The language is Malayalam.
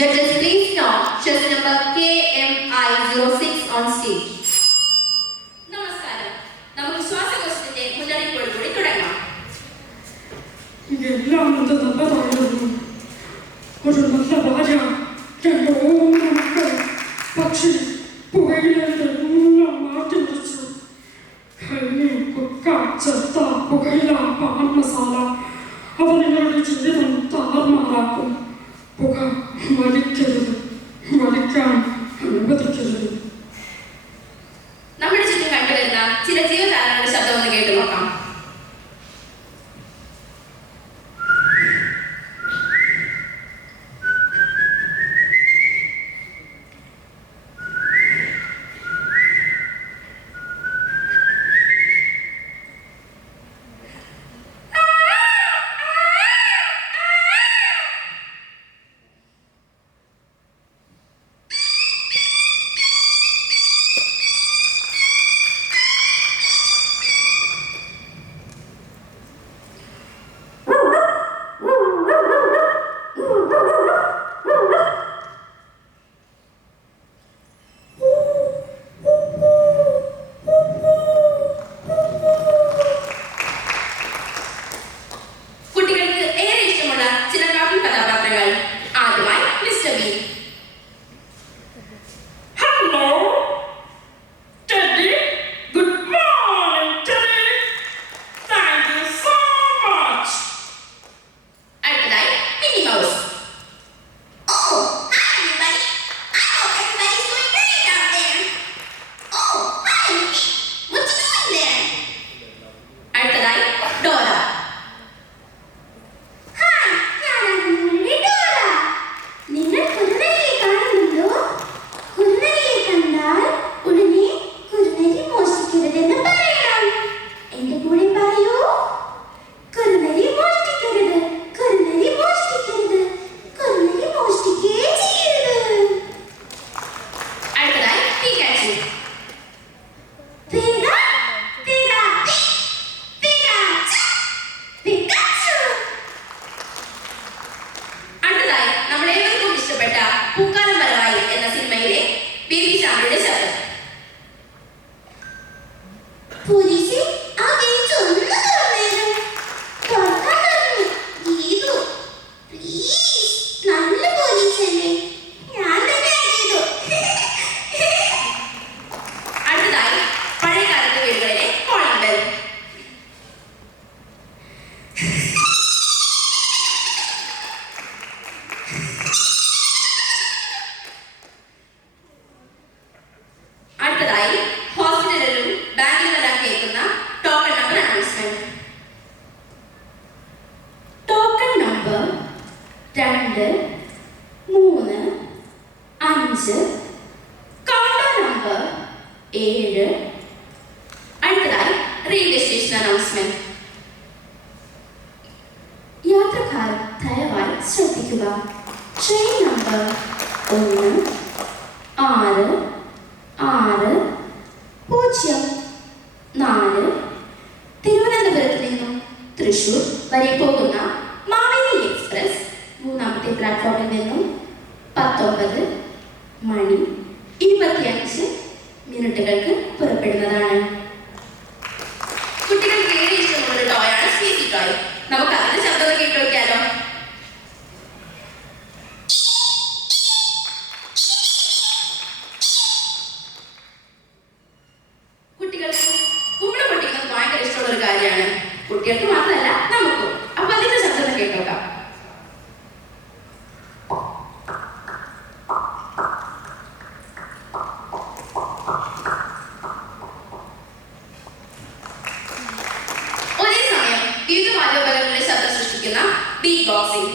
Judges, please note chess number KMI06 on stage. നമസ്കാരം. നമുക്ക് ശ്വാസകോശത്തിന്റെ മുന്നറിയിപ്പോട് കൂടി തുടങ്ങാം. ഇതെല്ലാം നല്ലതായിരുന്നു. ഒരു നല്ല ഭാര്യ, രണ്ട് ഓമനമക്കൾ, പക്ഷി പുകയിലെല്ലാം മാറ്റിമറിച്ചു. ഖൈനി, കുക്ക, ചെത്ത, പുകയില, പാൻ മസാല അവ നിങ്ങളുടെ ജീവിതം താറുമാറാക്കും. പുക വലിക്കരുത്, വലിക്കാൻ അനുവദിക്കരുത്. നമ്മുടെ ചുറ്റും കണ്ടുവരുന്ന ചില ജീവജാലങ്ങളുടെ ശബ്ദം ഒന്ന് കേട്ടു നോക്കാം. യാത്രക്കാർ ദയവായി ശ്രദ്ധിക്കുക. ട്രെയിൻ നമ്പർ 1660 തിരുവനന്തപുരത്ത് നിന്നും തൃശൂർ വരെ പോകുന്ന മാവേലി എക്സ്പ്രസ് 3ാമത്തെ പ്ലാറ്റ്ഫോമിൽ നിന്നും 19:25 പുറപ്പെടുന്നതാണ്. കുട്ടികൾക്ക് ഏറെ ഇഷ്ടമുള്ള ടോയാണ് സ്പീസി ടോയ്. നമുക്ക് അതിന്റെ ശബ്ദം കേട്ടു നോക്കിയാലോ. കുട്ടികൾക്ക് കുമ്പിള പൊട്ടിക്കുന്നത് ഭയങ്കര ഇഷ്ടമുള്ള ഒരു കാര്യമാണ്. കുട്ടികൾക്ക് മാത്രമല്ല നമുക്കും. അപ്പൊ അതിന്റെ ശബ്ദം കേട്ടോക്കാം. ഒരേ സമയം വിവിധ വാദ്യോപകരണങ്ങളുടെ ശബ്ദം സൃഷ്ടിക്കുന്ന ബീറ്റ് ബോക്സിംഗ്.